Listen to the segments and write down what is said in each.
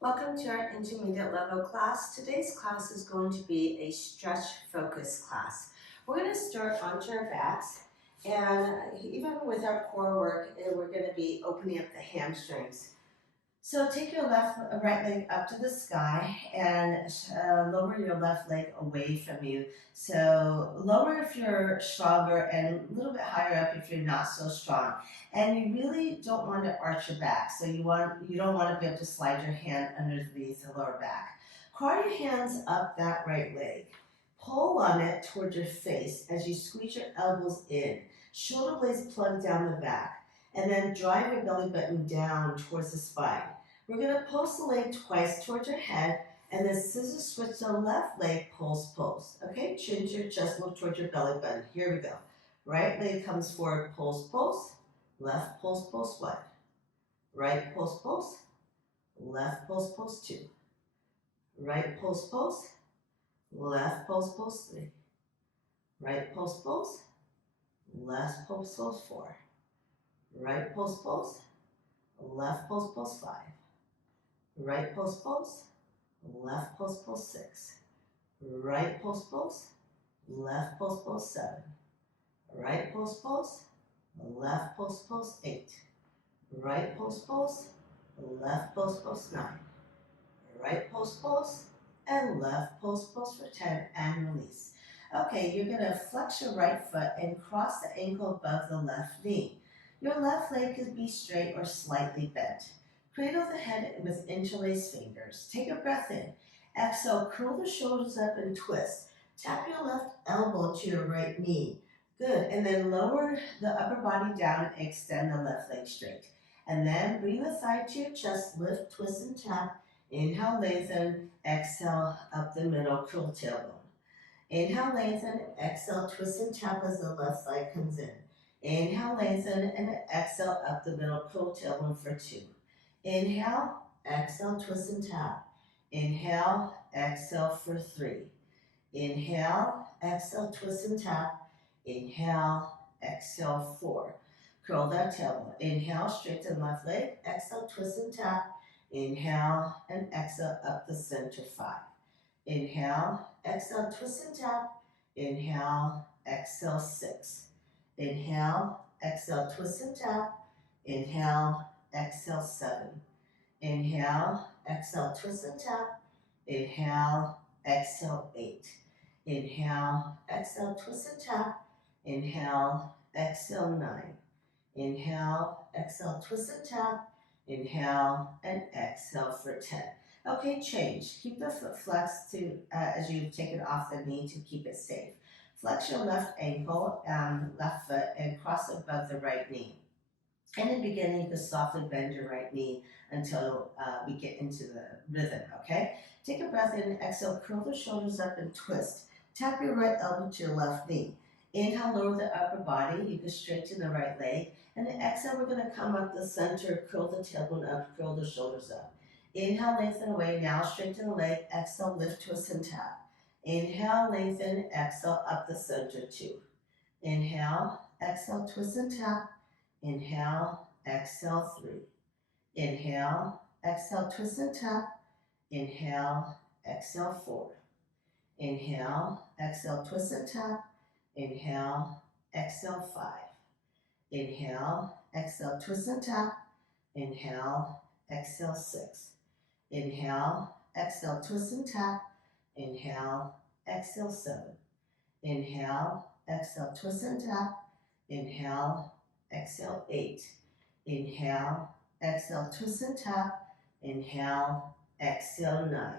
Welcome to our intermediate level class. Today's class is going to be a stretch focus class. We're going to start onto our backs, and even with our core work, we're going to be opening up the hamstrings. So take your right leg up to the sky and lower your left leg away from you. So lower if you're stronger and a little bit higher up if you're not so strong. And you really don't want to arch your back. So you don't want to be able to slide your hand underneath the lower back. Crawl your hands up that right leg. Pull on it toward your face as you squeeze your elbows in. Shoulder blades plug down the back. And then drive your belly button down towards the spine. We're going to pulse the leg twice towards your head, and then scissor switch the left leg, pulse, pulse. Okay, chin to your chest, look towards your belly button. Here we go. Right leg comes forward, pulse, pulse. Left pulse, pulse, 1. Right pulse, pulse. Left pulse, pulse, 2. Right pulse, pulse. Left pulse, pulse, 3. Right pulse, pulse. Left pulse, pulse, 4. Right pulse, pulse. Left pulse, pulse, 5. Right pulse, pulse. Left pulse, pulse, 6. Right pulse, pulse. Left pulse, pulse, 7. Right pulse, pulse. Left pulse, pulse, 8. Right pulse, pulse. Left pulse, pulse, 9. Right pulse, pulse. And left pulse, pulse for 10, and release. Okay, you're going to flex your right foot and cross the ankle above the left knee. Your left leg could be straight or slightly bent. Cradle the head with interlaced fingers. Take a breath in. Exhale, curl the shoulders up and twist. Tap your left elbow to your right knee. Good, and then lower the upper body down and extend the left leg straight. And then bring the thigh to your chest, lift, twist, and tap. Inhale, lengthen. Exhale, up the middle, curl tailbone. Inhale, lengthen. Exhale, twist and tap as the left thigh comes in. Inhale, lengthen, and exhale, up the middle, curl tailbone for 2. Inhale, exhale, twist and tap. Inhale, exhale for 3. Inhale, exhale, twist and tap. Inhale, exhale, 4. Curl that tailbone. Inhale, straighten left leg. Exhale, twist and tap. Inhale and exhale up the center, 5. Inhale, exhale, twist and tap. Inhale, exhale, 6. Inhale, exhale, twist and tap. Inhale, exhale, 7. Inhale, exhale, twist and tap. Inhale, exhale, 8. Inhale, exhale, twist and tap. Inhale, exhale, 9. Inhale, exhale, twist and tap. Inhale, and exhale for 10. Okay, change. Keep the foot flexed as you take it off the knee to keep it safe. Flex your left ankle, left foot, and cross above the right knee. In the beginning, you can softly bend your right knee until we get into the rhythm, okay? Take a breath in, exhale, curl the shoulders up and twist. Tap your right elbow to your left knee. Inhale, lower the upper body. You can straighten the right leg. And then exhale, we're going to come up the center, curl the tailbone up, curl the shoulders up. Inhale, lengthen away. Now straighten the leg. Exhale, lift, twist, and tap. Inhale, lengthen. Exhale, up the center, 2. Inhale, exhale, twist and tap. Inhale, exhale, 3. Inhale, exhale, twist and tap. Inhale, exhale, 4. Inhale, exhale, twist and tap. Inhale, exhale, 5. Inhale, exhale, twist and tap. Inhale, exhale, 6. Inhale, exhale, twist and tap. Inhale, exhale, 7. Inhale, exhale, twist and tap. Inhale, exhale, 8. Inhale, exhale, twist and tap. Inhale, exhale, 9.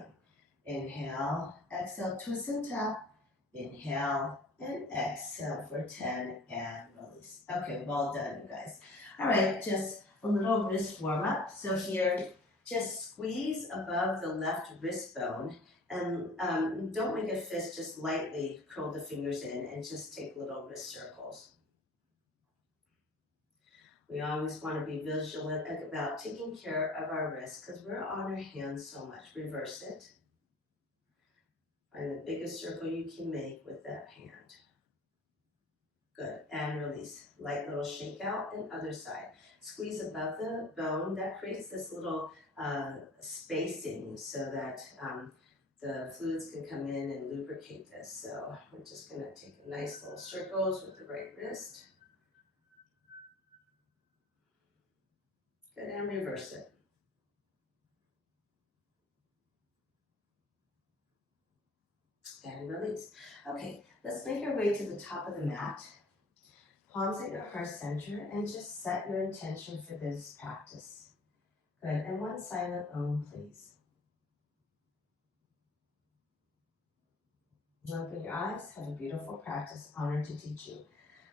Inhale, exhale, twist and tap. Inhale, and exhale for 10 and release. Okay, well done, you guys. All right, just a little wrist warm up. So here, just squeeze above the left wrist bone and don't make a fist, just lightly curl the fingers in and just take little wrist circles. We always want to be vigilant about taking care of our wrists because we're on our hands so much. Reverse it. Find the biggest circle you can make with that hand. Good, and release. Light little shake out and other side. Squeeze above the bone. That creates this little spacing so that the fluids can come in and lubricate this. So we're just gonna take a nice little circles with the right wrist. Good, and reverse it. And release. Okay, let's make our way to the top of the mat. Palms at your heart center and just set your intention for this practice. Good, and one silent Om, please. Open your eyes, have a beautiful practice, honored to teach you.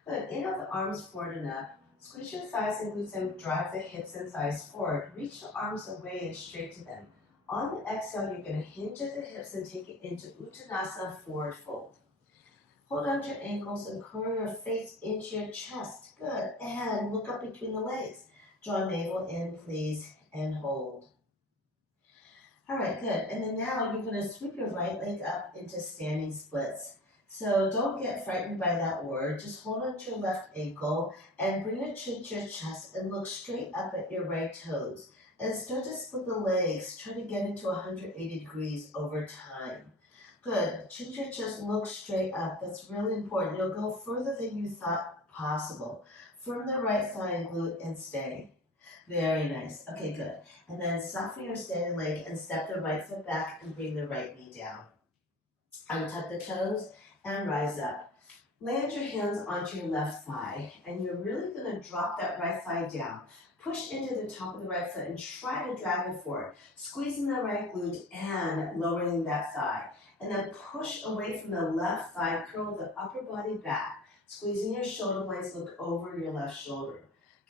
Good, inhale the arms forward and up. Squeeze your thighs and glutes and drive the hips and thighs forward. Reach the arms away and straight to them. On the exhale, you're gonna hinge at the hips and take it into Uttanasana, forward fold. Hold on to your ankles and curl your face into your chest. Good, and look up between the legs. Draw navel in, please, and hold. All right, good. And then now you're gonna sweep your right leg up into standing splits. So don't get frightened by that word. Just hold on to your left ankle and bring your chin to your chest and look straight up at your right toes. And start to split the legs. Try to get into 180 degrees over time. Good. Chin to your chest, look straight up. That's really important. You'll go further than you thought possible. Firm the right thigh and glute and stay. Very nice. Okay, good. And then soften your standing leg and step the right foot back and bring the right knee down. Untuck the toes and rise up. Land your hands onto your left thigh and you're really going to drop that right thigh down. Push into the top of the right foot and try to drag it forward. Squeezing the right glute and lowering that thigh. And then push away from the left thigh, curl the upper body back. Squeezing your shoulder blades, look over your left shoulder.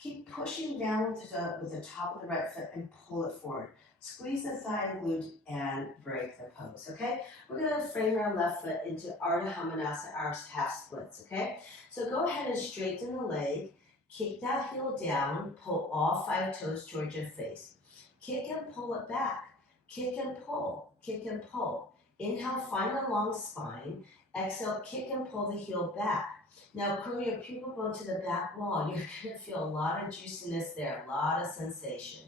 Keep pushing down with the top of the right foot and pull it forward. Squeeze the thigh and glute and break the pose, okay? We're gonna frame our left foot into Ardha Hamanasa, our half splits, okay? So go ahead and straighten the leg, kick that heel down, pull all 5 toes towards your face. Kick and pull it back. Kick and pull, kick and pull. Inhale, find a long spine. Exhale, kick and pull the heel back. Now curl your pubic bone to the back wall. You're gonna feel a lot of juiciness there, a lot of sensation.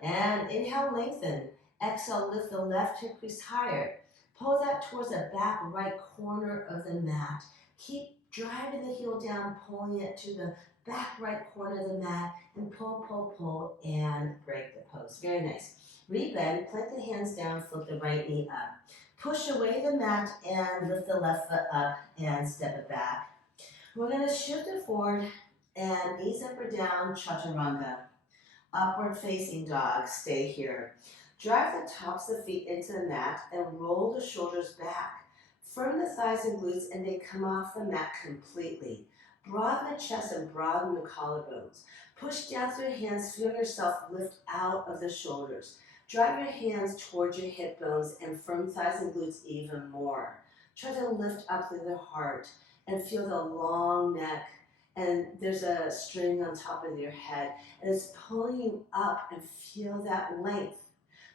And inhale, lengthen. Exhale, lift the left hip crease higher. Pull that towards the back right corner of the mat. Keep driving the heel down, pulling it to the back right corner of the mat, and pull, pull, pull, and break the pose. Very nice. Rebend, plant the hands down, flip the right knee up. Push away the mat and lift the left foot up and step it back. We're going to shift it forward and knees up or down, chaturanga. Upward facing dog, stay here. Drive the tops of the feet into the mat and roll the shoulders back. Firm the thighs and glutes and they come off the mat completely. Broaden the chest and broaden the collarbones. Push down through your hands, feel yourself lift out of the shoulders. Drive your hands towards your hip bones and firm thighs and glutes even more. Try to lift up to the heart and feel the long neck. And there's a string on top of your head and it's pulling you up and feel that length.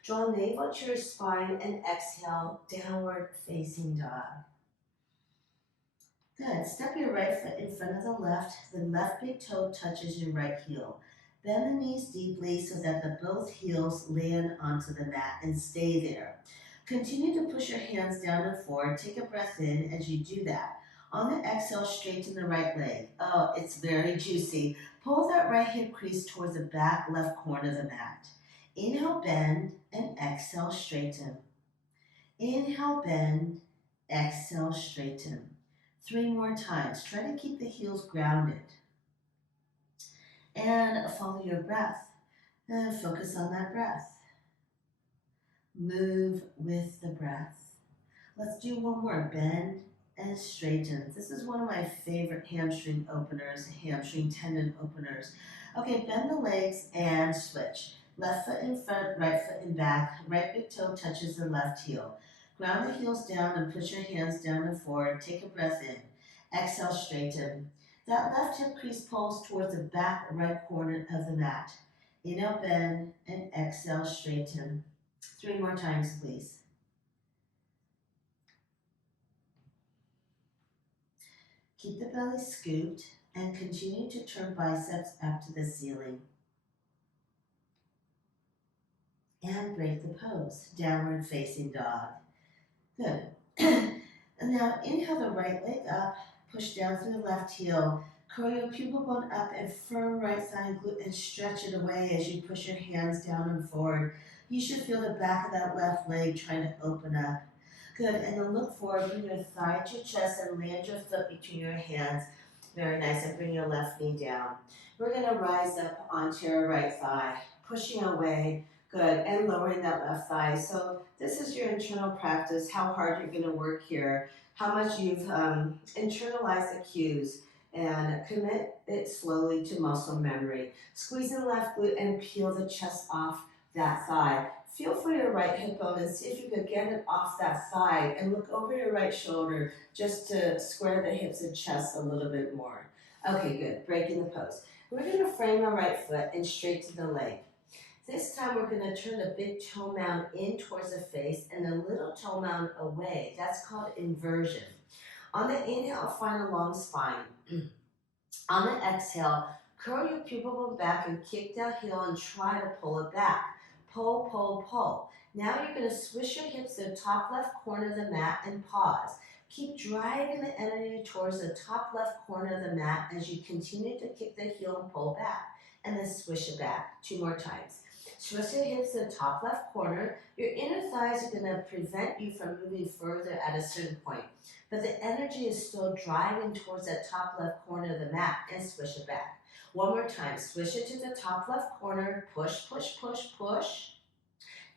Draw navel to your spine and exhale, downward facing dog. Good. Step your right foot in front of the left big toe touches your right heel. Bend the knees deeply so that both heels land onto the mat and stay there. Continue to push your hands down and forward. Take a breath in as you do that. On the exhale, straighten the right leg. Oh, it's very juicy. Pull that right hip crease towards the back left corner of the mat. Inhale, bend, and exhale, straighten. Inhale, bend, exhale, straighten. 3 more times. Try to keep the heels grounded. And follow your breath. And focus on that breath. Move with the breath. Let's do one more. Bend and straighten. This is one of my favorite hamstring openers, hamstring tendon openers. Okay, bend the legs and switch. Left foot in front, right foot in back. Right big toe touches the left heel. Ground the heels down and push your hands down and forward. Take a breath in. Exhale, straighten. That left hip crease pulls towards the back right corner of the mat. Inhale, bend, and exhale, straighten. 3 more times, please. Keep the belly scooped and continue to turn biceps up to the ceiling. And break the pose, downward facing dog. Good. And now inhale the right leg up, push down through the left heel, curl your pupil bone up and firm right thigh glute and stretch it away as you push your hands down and forward. You should feel the back of that left leg trying to open up. Good, and then look forward, bring your thigh to your chest and land your foot between your hands. Very nice, and bring your left knee down. We're gonna rise up onto your right thigh, pushing away. Good, and lowering that left thigh. So this is your internal practice, how hard you're gonna work here, how much you've internalized the cues, and commit it slowly to muscle memory. Squeeze in the left glute and peel the chest off that thigh. Feel for your right hip bone and see if you could get it off that thigh and look over your right shoulder just to square the hips and chest a little bit more. Okay, good, breaking the pose. We're gonna frame the right foot and straighten the leg. This time we're going to turn the big toe mound in towards the face and the little toe mound away. That's called inversion. On the inhale, find a long spine. On the exhale, curl your pupil bone back and kick that heel and try to pull it back. Pull, pull, pull. Now you're going to swish your hips to the top left corner of the mat and pause. Keep driving the energy towards the top left corner of the mat as you continue to kick the heel and pull back. And then swish it back 2 more times. Swish your hips to the top left corner. Your inner thighs are going to prevent you from moving further at a certain point. But the energy is still driving towards that top left corner of the mat and swish it back. 1 more time. Swish it to the top left corner. Push, push, push, push.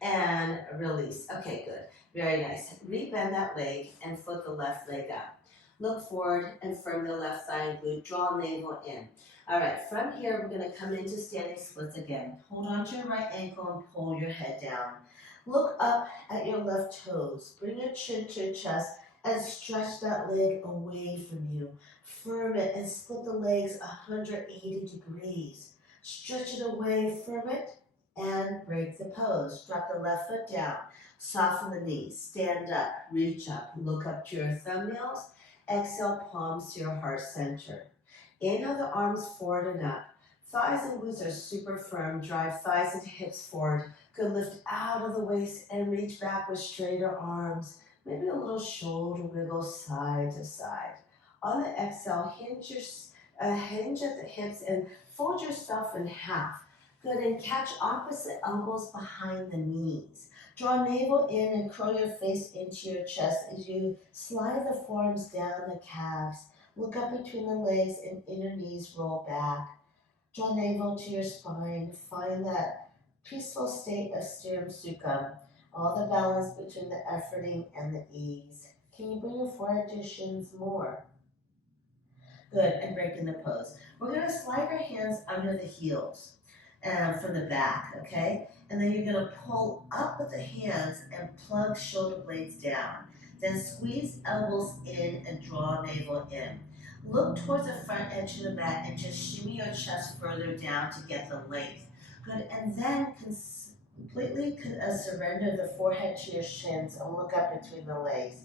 And release. Okay, good. Very nice. Rebend that leg and flip the left leg up. Look forward and firm the left thigh and glute. Draw navel in. All right, from here, we're going to come into standing splits again. Hold on to your right ankle and pull your head down. Look up at your left toes. Bring your chin to your chest and stretch that leg away from you. Firm it and split the legs 180 degrees. Stretch it away, firm it, and break the pose. Drop the left foot down. Soften the knees. Stand up, reach up, look up to your thumbnails. Exhale, palms to your heart center. Inhale the arms forward and up. Thighs and glutes are super firm. Drive thighs and hips forward. Good, lift out of the waist and reach back with straighter arms. Maybe a little shoulder wiggle side to side. On the exhale, hinge at the hips and fold yourself in half. Good, and catch opposite elbows behind the knees. Draw navel in and curl your face into your chest as you slide the forearms down the calves. Look up between the legs and inner knees roll back. Draw navel to your spine. Find that peaceful state of Stiram Sukham. All the balance between the efforting and the ease. Can you bring your forehead to your shins more? Good, and break in the pose. We're going to slide our hands under the heels from the back, okay? And then you're going to pull up with the hands and plug shoulder blades down. Then squeeze elbows in and draw navel in. Look towards the front edge of the mat and just shimmy your chest further down to get the length. Good, and then completely surrender the forehead to your shins and look up between the legs.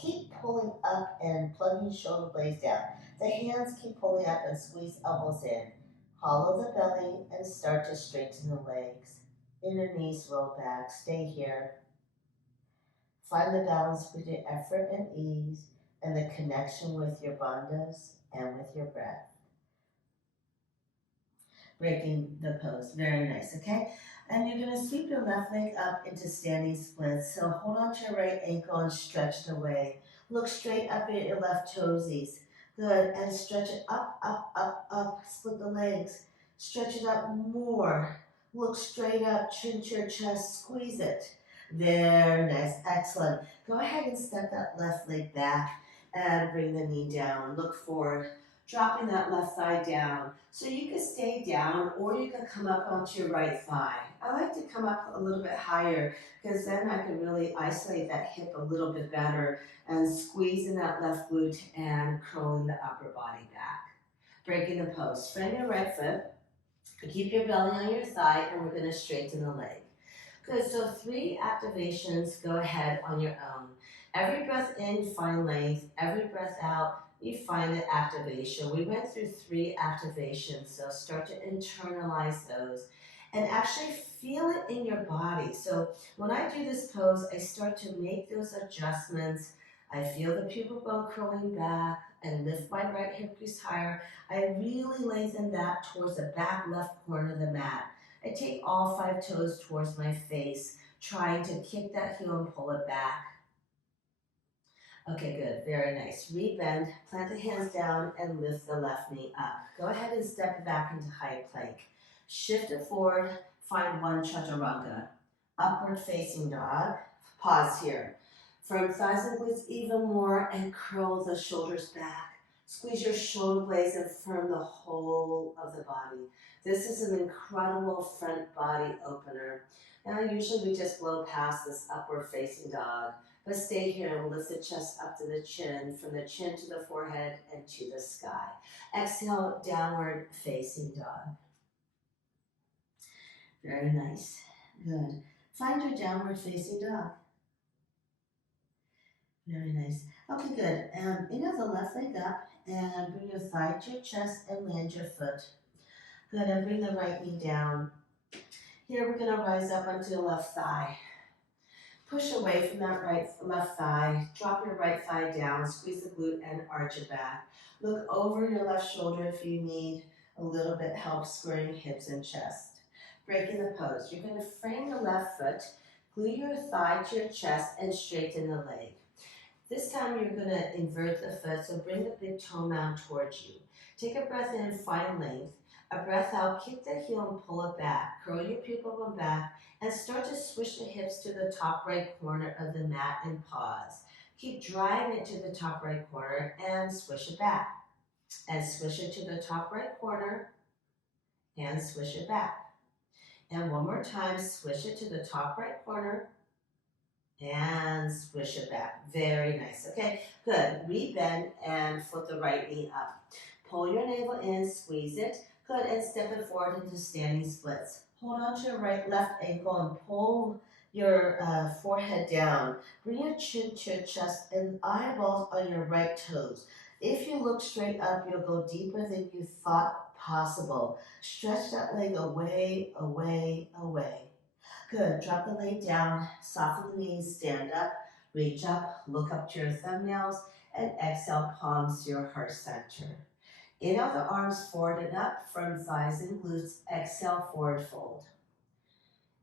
Keep pulling up and plugging shoulder blades down. The hands keep pulling up and squeeze elbows in. Hollow the belly and start to straighten the legs. Inner knees roll back. Stay here. Find the balance between effort and ease and the connection with your bandhas and with your breath. Breaking the pose. Very nice, okay? And you're going to sweep your left leg up into standing splits. So hold on to your right ankle and stretch it away. Look straight up at your left toesies. Good, and stretch it up, up, up, up. Split the legs. Stretch it up more. Look straight up, chin to your chest, squeeze it. Very nice, excellent. Go ahead and step that left leg back and bring the knee down. Look forward, dropping that left thigh down. So you can stay down or you can come up onto your right thigh. I like to come up a little bit higher because then I can really isolate that hip a little bit better and squeeze in that left glute and curling the upper body back. Breaking the pose. Frame your right foot. Keep your belly on your thigh and we're going to straighten the leg. Good, so 3 activations, go ahead on your own. Every breath in, find length. Every breath out, you find the activation. We went through 3 activations, so start to internalize those and actually feel it in your body. So when I do this pose, I start to make those adjustments. I feel the pubic bone curling back and lift my right hip crease higher. I really lengthen that towards the back left corner of the mat. I take all 5 toes towards my face, trying to kick that heel and pull it back. Okay, good, very nice. Rebend, plant the hands down and lift the left knee up. Go ahead and step back into high plank. Shift it forward, find one chaturanga. Upward facing dog, pause here. Firm thighs and glutes even more and curl the shoulders back. Squeeze your shoulder blades and firm the whole of the body. This is an incredible front body opener. Now usually we just blow past this upward facing dog. But stay here and lift the chest up to the chin, from the chin to the forehead and to the sky. Exhale, downward facing dog. Very nice. Good. Find your downward facing dog. Very nice. Okay, good. Inhale the left leg up and bring your thigh to your chest and land your foot. Good, and bring the right knee down. Here we're gonna rise up onto the left thigh. Push away from that left thigh. Drop your right thigh down. Squeeze the glute and arch it back. Look over your left shoulder if you need a little bit help squaring hips and chest. Breaking the pose. You're going to frame the left foot, glue your thigh to your chest, and straighten the leg. This time you're going to invert the foot, so bring the big toe mound towards you. Take a breath in, find length. A breath out, kick the heel and pull it back. Curl your pupil bone back and start to swish the hips to the top right corner of the mat and pause. Keep driving it to the top right corner and swish it back. And swish it to the top right corner and swish it back. And one more time, swish it to the top right corner and swish it back. Very nice. Okay, good. Rebend and foot the right knee up. Pull your navel in, squeeze it. Good, and step it forward into standing splits. Hold on to your left ankle and pull your forehead down. Bring your chin to your chest and eyeballs on your right toes. If you look straight up, you'll go deeper than you thought possible. Stretch that leg away, away, away. Good, drop the leg down, soften the knees, stand up, reach up, look up to your thumbnails, and exhale, palms to your heart center. Inhale the arms forward and up, firm thighs and glutes, exhale, forward fold.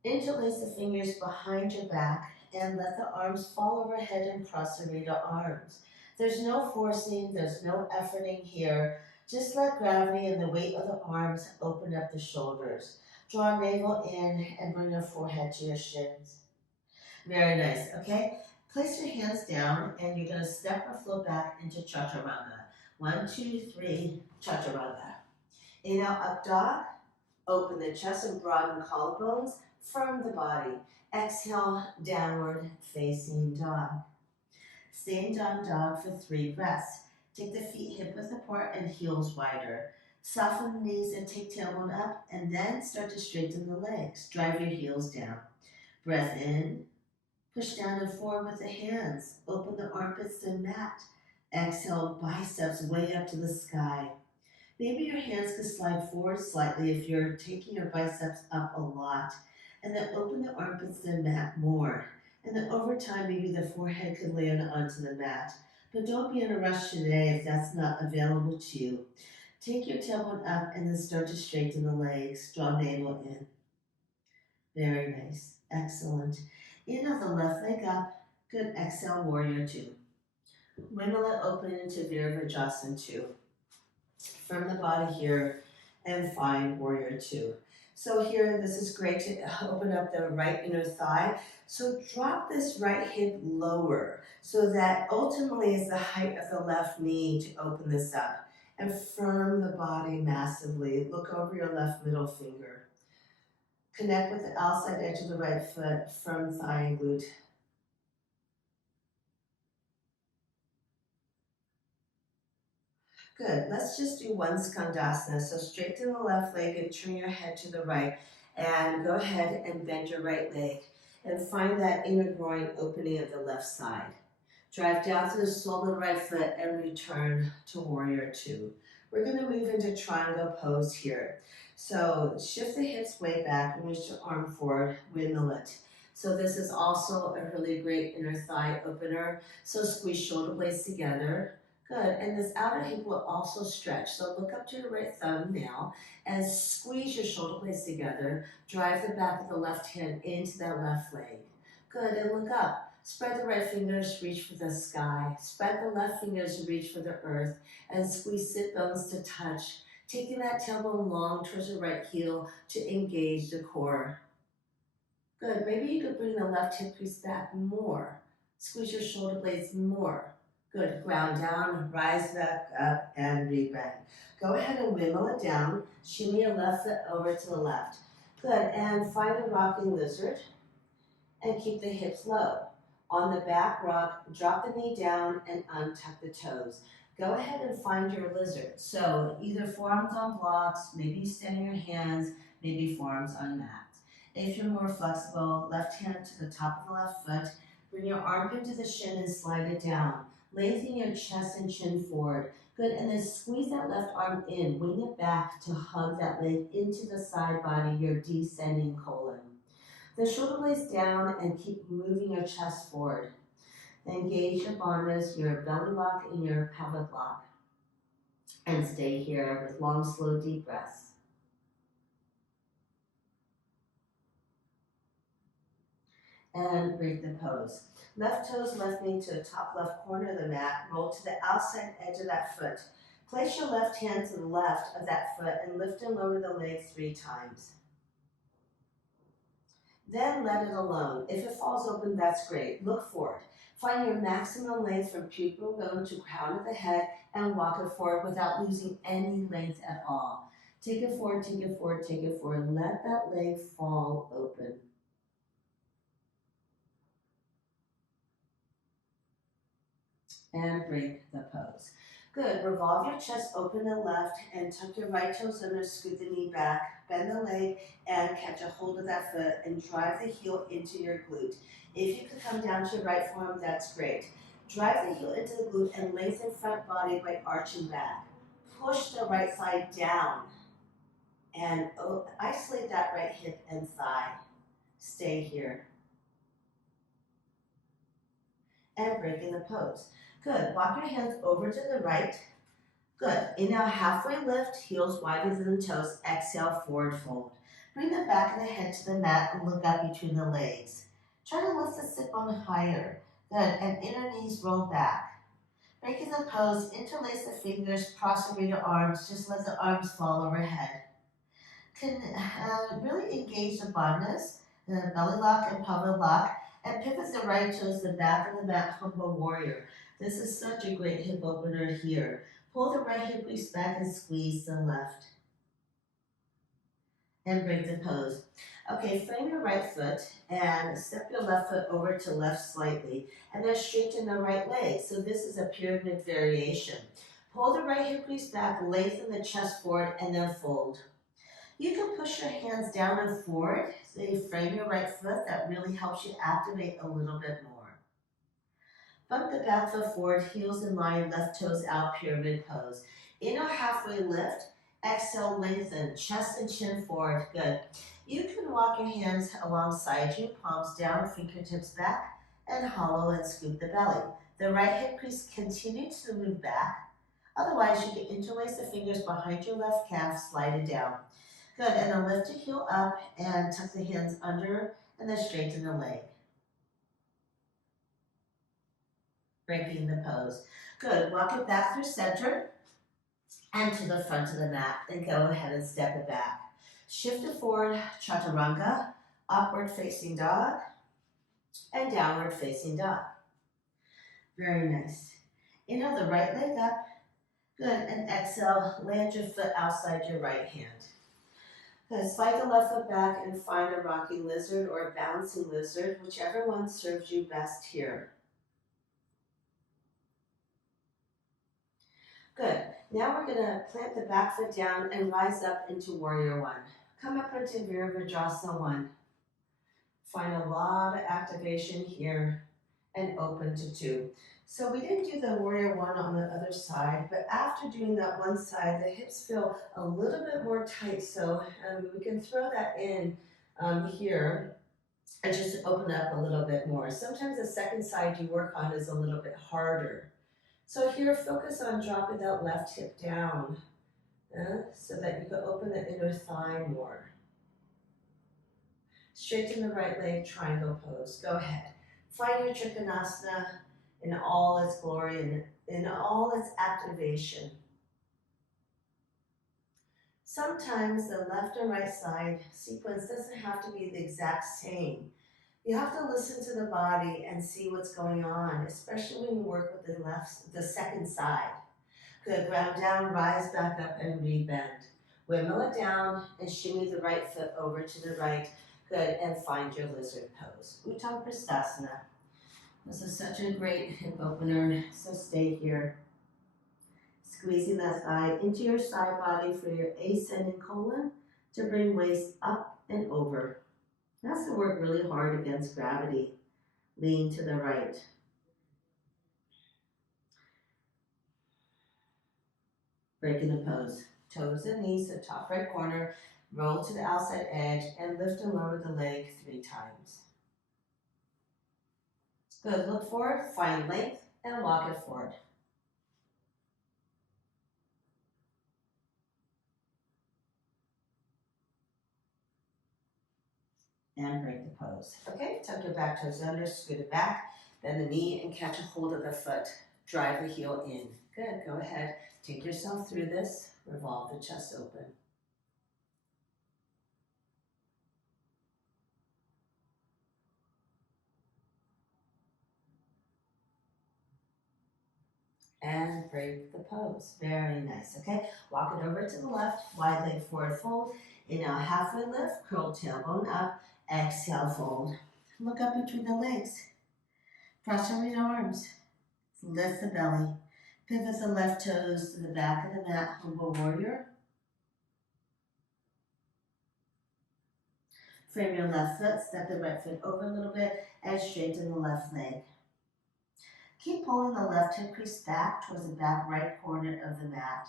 Interlace the fingers behind your back and let the arms fall overhead and prostrate the arms. There's no forcing, there's no efforting here. Just let gravity and the weight of the arms open up the shoulders. Draw navel in and bring your forehead to your shins. Very nice, okay? Place your hands down and you're gonna step or flow back into chaturanga. 1, 2, 3, chaturanga. Inhale, up dog. Open the chest and broaden collarbones. Firm the body. Exhale, downward facing dog. Stay in down dog for 3 breaths. Take the feet hip width apart and heels wider. Soften the knees and take tailbone up, and then start to straighten the legs. Drive your heels down. Breath in. Push down and forward with the hands. Open the armpits to mat. Exhale, biceps way up to the sky. Maybe your hands could slide forward slightly if you're taking your biceps up a lot. And then open the armpits to the mat more. And then over time, maybe the forehead could land onto the mat. But don't be in a rush today if that's not available to you. Take your tailbone up and then start to straighten the legs. Draw navel in. Very nice. Excellent. Inhale the left leg up. Good. Exhale, warrior 2. Wiggle it open into Virabhadrasana 2. From the body here and find warrior 2. So here, this is great to open up the right inner thigh. So drop this right hip lower so that ultimately is the height of the left knee to open this up. And firm the body massively. Look over your left middle finger. Connect with the outside edge of the right foot, firm thigh and glute. Good, let's just do one skandasana. So straighten the left leg and turn your head to the right. And go ahead and bend your right leg. And find that inner groin opening of the left side. Drive down to the sole of the right foot and return to warrior two. We're going to move into triangle pose here. So shift the hips way back and reach your arm forward, windmill it. So this is also a really great inner thigh opener. So squeeze shoulder blades together. Good, and this outer hip will also stretch. So look up to your right thumb now and squeeze your shoulder blades together. Drive the back of the left hand into that left leg. Good, and look up. Spread the right fingers, reach for the sky. Spread the left fingers, reach for the earth. And squeeze sit bones to touch. Taking that tailbone long towards the right heel to engage the core. Good, maybe you could bring the left hip crease back more. Squeeze your shoulder blades more. Good, ground down, rise back up, and rebend. Go ahead and wiggle it down. Shimmy your left foot over to the left. Good, and find a rocking lizard and keep the hips low. On the back rock, drop the knee down and untuck the toes. Go ahead and find your lizard. So either forearms on blocks, maybe stand your hands, maybe forearms on mat. If you're more flexible, left hand to the top of the left foot, bring your armpit to the shin and slide it down. Lengthen your chest and chin forward. Good, and then squeeze that left arm in, wing it back to hug that leg into the side body, your descending colon. The shoulder blades down and keep moving your chest forward. Engage your bandhas, your belly lock and your pelvic lock. And stay here with long, slow, deep breaths. And break the pose. Left toes, left knee to the top left corner of the mat. Roll to the outside edge of that foot. Place your left hand to the left of that foot and lift and lower the leg 3 times. Then let it alone. If it falls open, that's great. Look forward. Find your maximum length from pupil bone to crown of the head and walk it forward without losing any length at all. Take it forward, take it forward, take it forward. Let that leg fall open. And break the pose. Good. Revolve your chest open and left and tuck your right toes under, scoot the knee back, bend the leg and catch a hold of that foot and drive the heel into your glute. If you could come down to your right forearm, that's great. Drive the heel into the glute and lengthen front body by arching back. Push the right thigh down and isolate that right hip and thigh. Stay here. And break in the pose. Good. Walk your hands over to the right. Good. Inhale, halfway lift, heels wider than the toes. Exhale, forward fold. Bring the back of the head to the mat and look up between the legs. Try to lift the sit bone higher. Good. And inner knees roll back. Breaking the pose, interlace the fingers, prostrate your arms. Just let the arms fall overhead. Can really engage the bandhas, the belly lock and pelvic lock, and pivot the right toes to the back of the mat, humble warrior. This is such a great hip opener here. Pull the right hip crease back and squeeze the left. And break the pose. Okay, frame your right foot and step your left foot over to left slightly, and then straighten the right leg. So this is a pyramid variation. Pull the right hip crease back, lengthen the chest forward, and then fold. You can push your hands down and forward, so you frame your right foot. That really helps you activate a little bit more. Bump the back foot forward, heels in line, left toes out, pyramid pose. Inhale, halfway lift. Exhale, lengthen, chest and chin forward. Good. You can walk your hands alongside you, palms down, fingertips back, and hollow and scoop the belly. The right hip crease continues to move back. Otherwise, you can interlace the fingers behind your left calf, slide it down. Good, and then lift your heel up and tuck the hands under and then straighten the leg. Breaking the pose. Good, walk it back through center and to the front of the mat and go ahead and step it back. Shift it forward, chaturanga, upward facing dog, and downward facing dog. Very nice. Inhale the right leg up. Good, and exhale, land your foot outside your right hand. Good, slide the left foot back and find a rocking lizard or a bouncing lizard, whichever one serves you best here. Good. Now we're going to plant the back foot down and rise up into warrior one. Come up into Virabhadrasana one. Find a lot of activation here and open to 2. So we didn't do the warrior 1 on the other side, but after doing that one side, the hips feel a little bit more tight. So we can throw that in here and just open up a little bit more. Sometimes the second side you work on is a little bit harder. So here, focus on dropping that left hip down so that you can open the inner thigh more. Straighten the right leg, triangle pose. Go ahead. Find your Trikonasana in all its glory and in all its activation. Sometimes the left and right side sequence doesn't have to be the exact same. You have to listen to the body and see what's going on, especially when you work with the second side. Good, ground down, rise back up and rebend. Windmill it down and shimmy the right foot over to the right. Good, and find your lizard pose. Uttam Prasthasana. This is such a great hip opener, so stay here. Squeezing that thigh into your side body for your ascending colon to bring waist up and over. That's to work really hard against gravity. Lean to the right. Breaking the pose. Toes and knees to top right corner. Roll to the outside edge and lift and lower the leg 3 times. Good, look forward, find length, and walk it forward. And break the pose. Okay, tuck your back toes under, scoot it back, bend the knee and catch a hold of the foot. Drive the heel in. Good, go ahead. Take yourself through this. Revolve the chest open. And break the pose. Very nice, okay? Walk it over to the left, wide leg forward fold. Inhale, halfway lift, curl tailbone up. Exhale, fold. Look up between the legs. Cross your arms. Lift the belly. Pivot the left toes to the back of the mat, humble warrior. Frame your left foot, step the right foot over a little bit, and straighten the left leg. Keep pulling the left hip crease back towards the back right corner of the mat.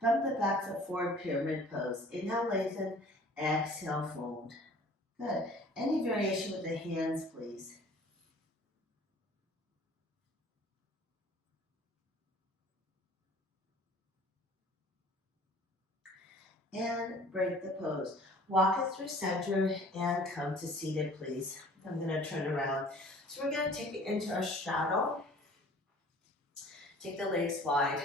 Bump the back foot forward, pyramid pose. Inhale, lengthen, exhale, fold. Good. Any variation with the hands, please. And break the pose. Walk it through center and come to seated, please. I'm going to turn around. So we're going to take it into our straddle. Take the legs wide.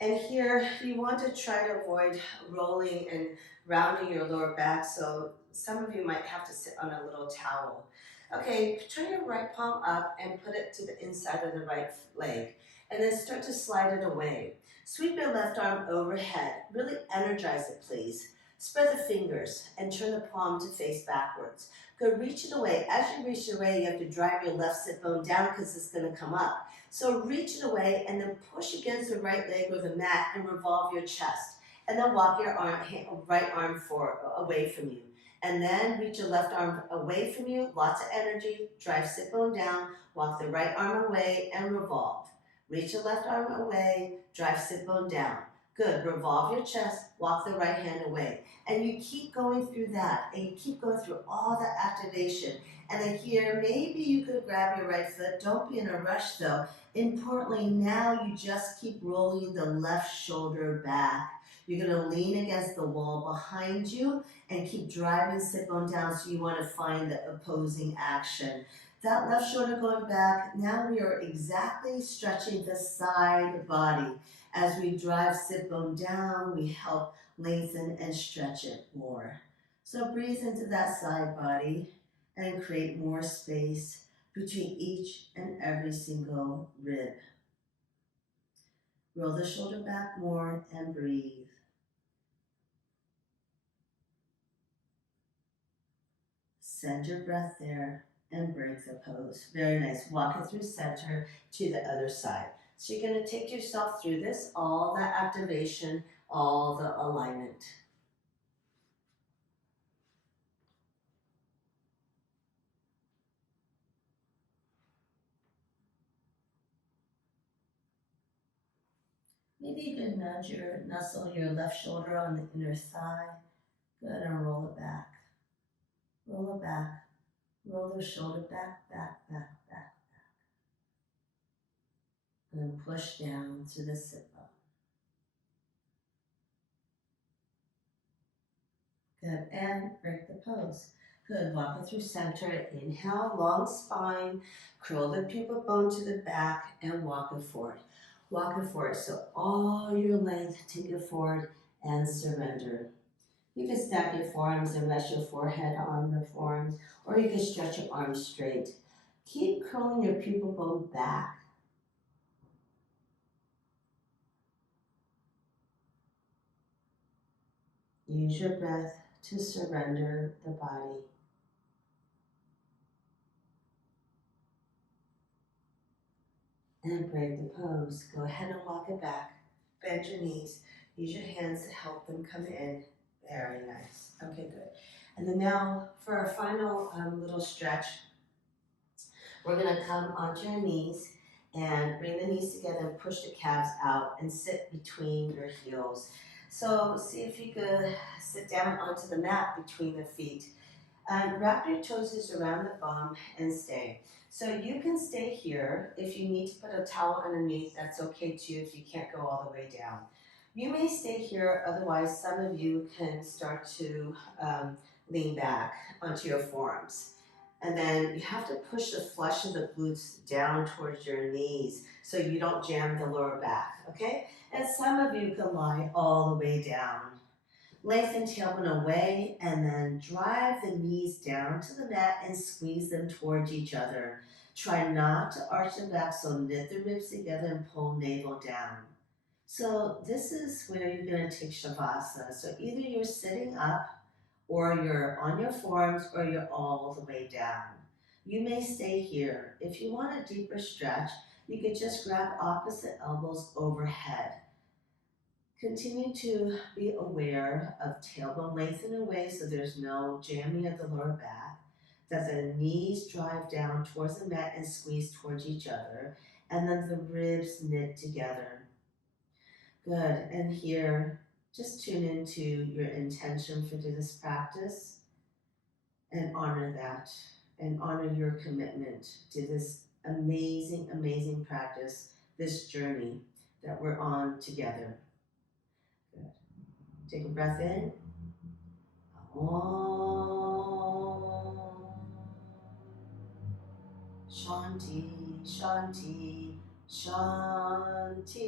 And here, you want to try to avoid rolling and rounding your lower back, so some of you might have to sit on a little towel. Okay, turn your right palm up and put it to the inside of the right leg, and then start to slide it away. Sweep your left arm overhead. Really energize it, please. Spread the fingers and turn the palm to face backwards. Go reach it away. As you reach it away, you have to drive your left sit bone down because it's going to come up. So reach it away and then push against the right leg or the mat and revolve your chest. And then walk your right arm away from you. And then reach your left arm away from you. Lots of energy. Drive sit bone down. Walk the right arm away and revolve. Reach your left arm away. Drive sit bone down. Good. Revolve your chest. Walk the right hand away. And you keep going through that. And you keep going through all the activation. And then here, maybe you could grab your right foot. Don't be in a rush though. Importantly, now you just keep rolling the left shoulder back. You're going to lean against the wall behind you and keep driving sit bone down, so you want to find the opposing action. That left shoulder going back, now we are exactly stretching the side body. As we drive sit bone down, we help lengthen and stretch it more. So breathe into that side body and create more space between each and every single rib. Roll the shoulder back more and breathe. Send your breath there and break the pose. Very nice. Walk it through center to the other side. So you're going to take yourself through this, all the activation, all the alignment. Maybe you can nestle your left shoulder on the inner thigh. Good, and roll it back. Roll it back. Roll the shoulder back, back, back, back. And then push down to the sit bone. Good, and break the pose. Good, walk it through center. Inhale, long spine. Curl the pubic bone to the back and walk it forward. Walk it forward. So all your length, take it forward and surrender. You can stack your forearms and rest your forehead on the forearms, or you can stretch your arms straight. Keep curling your pubic bone back. Use your breath to surrender the body. And break the pose. Go ahead and walk it back. Bend your knees. Use your hands to help them come in. Very nice. Okay, good. And then now for our final little stretch, we're going to come onto your knees and bring the knees together and push the calves out and sit between your heels. So see if you could sit down onto the mat between the feet. And wrap your toes around the bum and stay. So you can stay here. If you need to put a towel underneath, that's okay too if you can't go all the way down. You may stay here, otherwise some of you can start to lean back onto your forearms. And then you have to push the flesh of the glutes down towards your knees so you don't jam the lower back, okay? And some of you can lie all the way down. Lengthen tailbone away and then drive the knees down to the mat and squeeze them towards each other. Try not to arch them back, so knit the ribs together and pull navel down. So this is where you're going to take Shavasana. So either you're sitting up or you're on your forearms or you're all the way down. You may stay here. If you want a deeper stretch, you could just grab opposite elbows overhead. Continue to be aware of tailbone lengthen away so there's no jamming of the lower back, that the knees drive down towards the mat and squeeze towards each other, and then the ribs knit together. Good, and here, just tune into your intention for this practice and honor that, and honor your commitment to this amazing, amazing practice, this journey that we're on together. Good. Take a breath in. Om Shanti, Shanti, Shanti.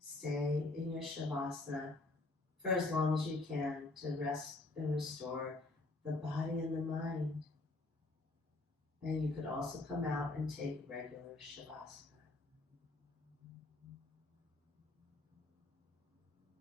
Stay in your Shavasana for as long as you can to rest and restore the body and the mind. And you could also come out and take regular Shavasana.